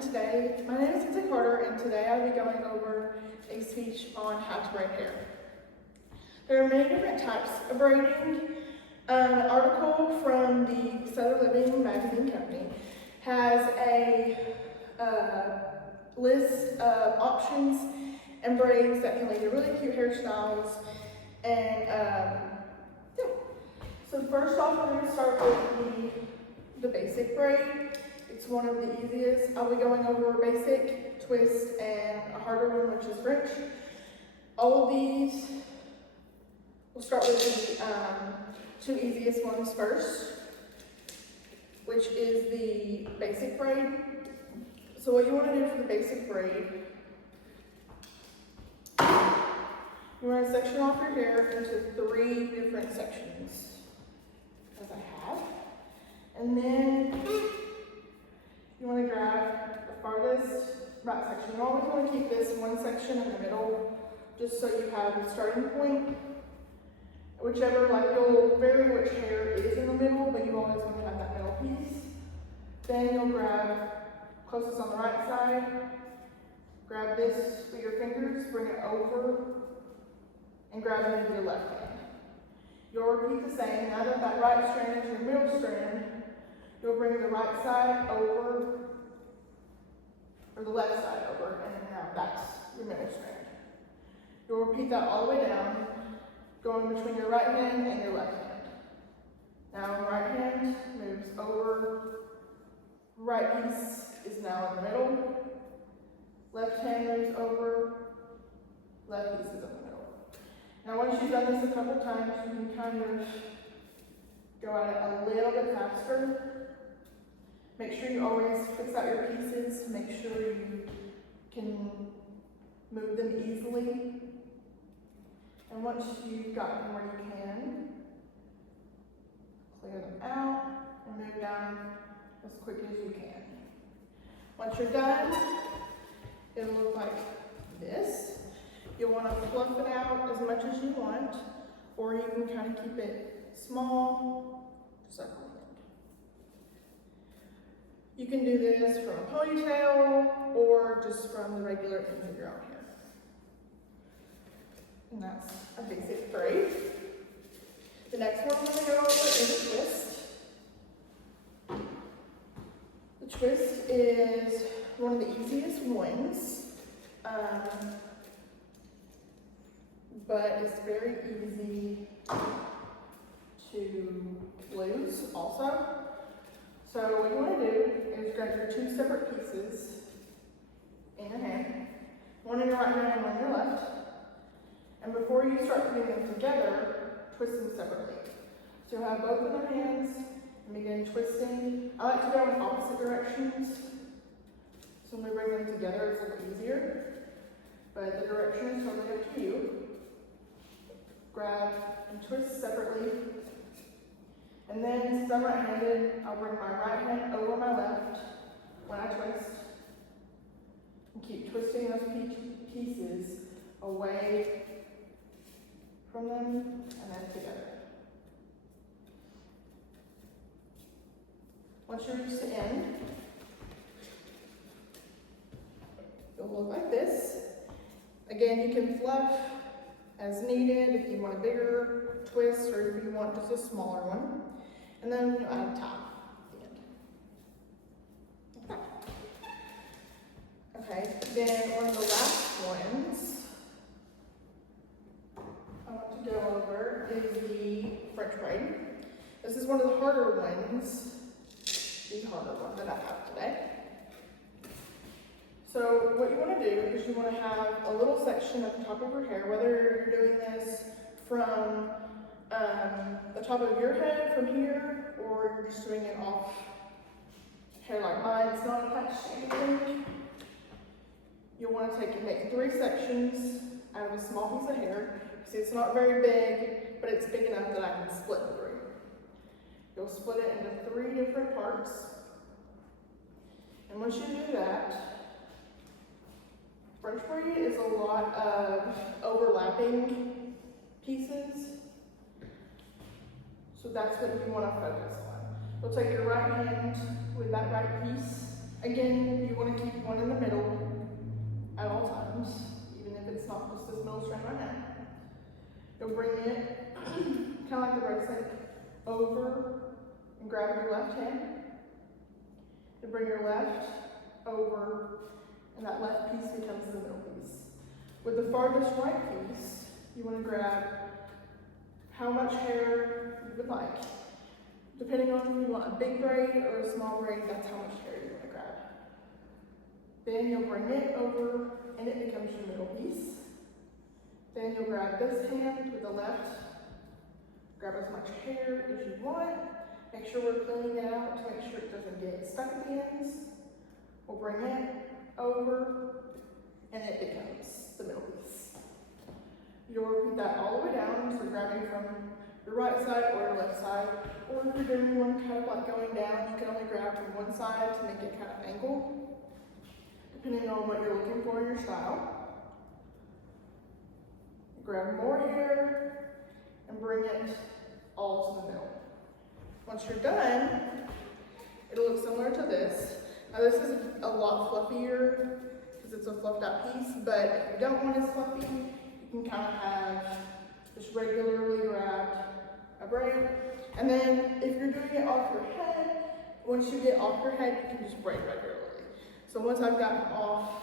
today. My name is Lindsay Carter, and today I'll be going over a speech on how to braid hair. There are many different types of braiding. An article from the Southern Living magazine company has a list of options and braids that can lead to really cute hairstyles. And So first off, we're going to start with the basic braid. It's one of the easiest. I'll be going over a basic, twist, and a harder one, which is French. All of these, we'll start with the two easiest ones first, which is the basic braid. So what you want to do for the basic braid, you want to section off your hair into 3 different sections, as I have. And then you want to grab the farthest right section. You always want to keep this one section in the middle, just so you have a starting point. Whichever, like you'll vary which hair is in the middle, but you always want to have that middle piece. Then you'll grab closest on the right side, grab this with your fingers, bring it over, and grab it into your left hand. You'll repeat the same. Now that right strand is your middle strand, you'll bring the right side over, or the left side over, and now that's your middle strand. You'll repeat that all the way down, going between your right hand and your left hand. Now the right hand moves over, right piece is now in the middle, left hand moves over, left piece is in the middle. Now once you've done this a couple times, you can kind of go at it a little bit faster. Make sure you always fix out your pieces to make sure you can move them easily. And once you've gotten where you can, clear them out and move down as quick as you can. Once you're done, it'll look like this. You'll want to fluff it out as much as you want, or you can kind of keep it small, just like on the end. You can do this from a ponytail or just from the regular ends of your own hair. And that's a basic braid. The next one we're going to go over is a twist. The twist is one of the easiest ones, but it's very easy to lose also. So what you want to do is grab your 2 separate pieces in your hand, one in your right hand and one in your left. And before you start putting them together, twist them separately. So you'll have both in your hands and begin twisting. I like to go in opposite directions. So when we bring them together, it's a little easier. But the direction is totally up to you. Grab and twist separately. And then, since I'm right-handed, I'll bring my right hand over my left when I twist. And keep twisting those pieces away from them and then together. Once you reach the end, it'll look like this. Again, you can fluff as needed if you want a bigger twist or if you want just a smaller one. And then you'll add a top at the end. Okay, then one of the last ones I want to go over is the French braid. This is one of the harder ones, the harder one that I have today. So what you want to do is you want to have a little section at the top of your hair, whether you're doing this from the top of your head from here, or you're just doing it off hair like mine. It's not attached to anything. You'll want to make 3 sections out of a small piece of hair. See, it's not very big, but it's big enough that I can split the 3. You'll split it into 3 different parts. And once you do that, French braid is a lot of overlapping pieces. So that's what you want to focus on. You'll take your right hand with that right piece. Again, you want to keep not just this middle strand right now. You'll bring it, kind of like the bracelet, over and grab your left hand. You bring your left over, and that left piece becomes the middle piece. With the farthest right piece, you want to grab how much hair you would like. Depending on if you want a big braid or a small braid, that's how much hair you want to grab. Then you'll bring it over, and it becomes your middle piece. Then you'll grab this hand with the left, grab as much hair as you want. Make sure we're cleaning it out to make sure it doesn't get stuck at the ends. We'll bring it over, and it becomes the middle piece. You'll repeat that all the way down, so grabbing from your right side or your left side, or if you're doing one kind of like going down, you can only grab from one side to make it kind of angle, depending on what you're looking for in your style. Grab more hair and bring it all to the middle. Once you're done, it'll look similar to this. Now this is a lot fluffier because it's a fluffed out piece, but if you don't want it fluffy, you can kind of have just regularly grabbed a braid. And then if you're doing it off your head, once you get off your head, you can just braid regularly. So once I've gotten off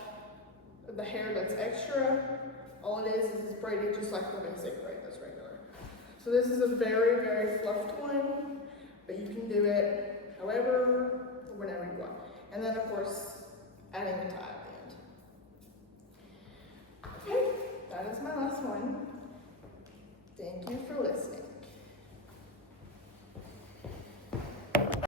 the hair that's extra, all it is braided just like the basic braid that's regular. So this is a very, very fluffed one, but you can do it however or whenever you want. And then of course, adding a tie at the end. Okay, that is my last one.